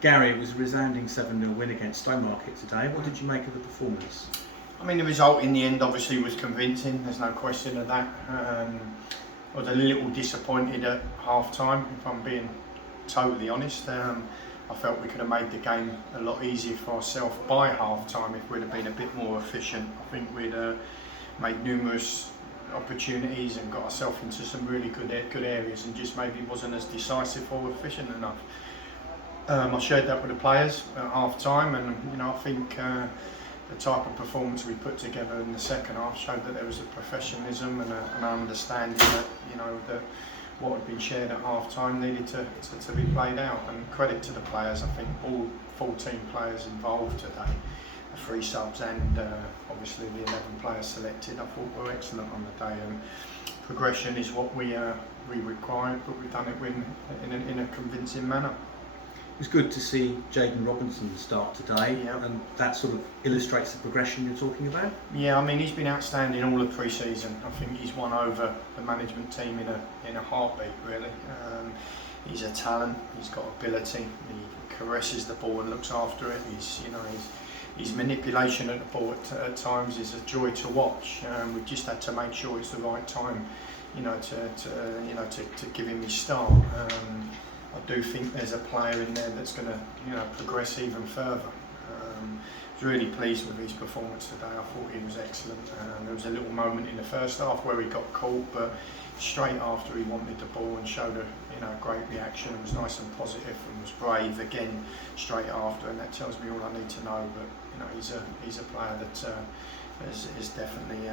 Gary, it was a resounding 7-0 win against Stowmarket today. What did you make of the performance? I mean, the result in the end obviously was convincing, there's no question of that. I was a little disappointed at half time, if I'm being totally honest. I felt we could have made the game a lot easier for ourselves by half time if we'd have been a bit more efficient. I think we'd made numerous opportunities and got ourselves into some really good areas, and just maybe wasn't as decisive or efficient enough. I shared that with the players at half time, and I think the type of performance we put together in the second half showed that there was a professionalism and an understanding that that what had been shared at half time needed to be played out. And credit to the players. I think all 14 players involved today, the 3 subs and obviously the 11 players selected, I thought were excellent on the day. And progression is what we required, but we've done it in a convincing manner. It was good to see Jayden Robinson start today, and that sort of illustrates the progression you're talking about. Yeah, I mean, he's been outstanding all of pre-season. I think he's won over the management team in a heartbeat, really. He's a talent. He's got ability. He caresses the ball and looks after it. His manipulation at the ball at times is a joy to watch. We've just had to make sure it's the right time, to give him his start. I do think there's a player in there that's going to, progress even further. I was really pleased with his performance today. I thought he was excellent. There was a little moment in the first half where he got caught, but straight after he wanted the ball and showed a great reaction. It was nice and positive and was brave again straight after, and that tells me all I need to know. But he's a player that is definitely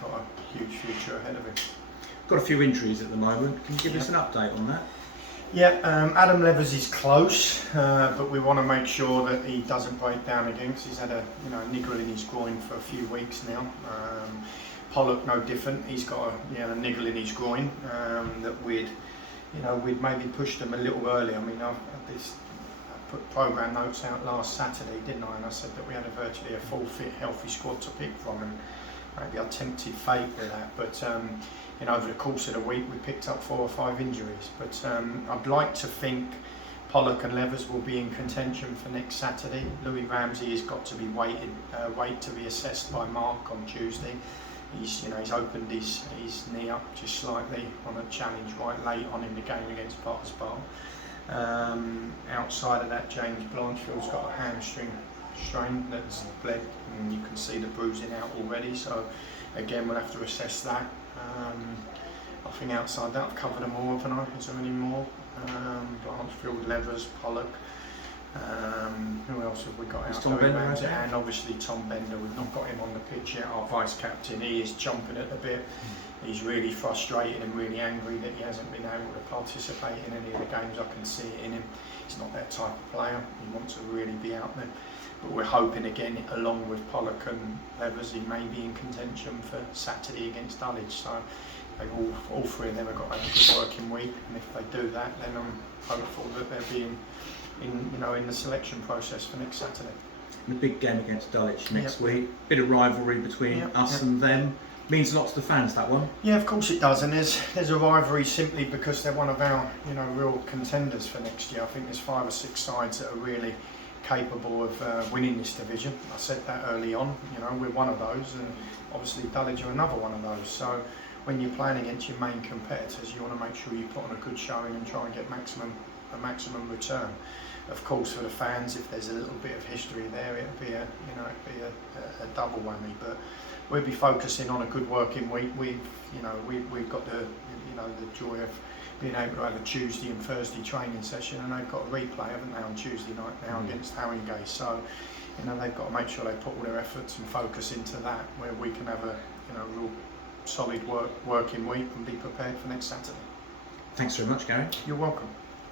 got a huge future ahead of him. Got a few injuries at the moment. Can you give us an update on that? Yeah, Adam Levers is close, but we want to make sure that he doesn't break down again, because he's had a niggle in his groin for a few weeks now. Pollock, no different. He's got a niggle in his groin that we'd maybe pushed him a little early. I mean, I put programme notes out last Saturday, didn't I? And I said that we had virtually a full fit, healthy squad to pick from, and maybe I tempted fate with that. But over the course of the week, we picked up 4 or 5 injuries. But I'd like to think Pollock and Levers will be in contention for next Saturday. Louis Ramsey has got to be wait to be assessed by Mark on Tuesday. He's opened his knee up just slightly on a challenge right late on in the game against Pottersbar. Outside of that, James Blanchfield's got a hamstring strain that's bled, and you can see the bruising out already. So again, we'll have to assess that. I think outside that, I've covered them all, haven't I? Is there any more? Blanchfield, Levers, Pollock. Who else have we got out there? And obviously Tom Bender. We've not got him on the pitch yet, our vice captain. He is chomping at the bit. He's really frustrated and really angry that he hasn't been able to participate in any of the games. I can see it in him. He's not that type of player. He wants to really be out there. But we're hoping again, along with Pollock and Levers, he may be in contention for Saturday against Dulwich. So they've all 3 of them have got a good working week, and if they do that, then I'm hopeful that they'll be in the selection process for next Saturday. The big game against Dulwich next week. Bit of rivalry between us and them. Means a lot to the fans, that one. Yeah, of course it does, and there's a rivalry simply because they're one of our real contenders for next year. I think there's 5 or 6 sides that are really capable of winning this division. I said that early on. We're one of those, and obviously Dulwich are another one of those. So when you're playing against your main competitors, you want to make sure you put on a good showing and try and get a maximum return. Of course, for the fans, if there's a little bit of history there, it'd be a double whammy. But we'll be focusing on a good working week. We've got the joy of being able to have a Tuesday and Thursday training session, and they've got a replay, haven't they, on Tuesday night now against Haringey. So they've got to make sure they put all their efforts and focus into that, where we can have a real solid working week and be prepared for next Saturday. Thanks very much, Gary. You're welcome.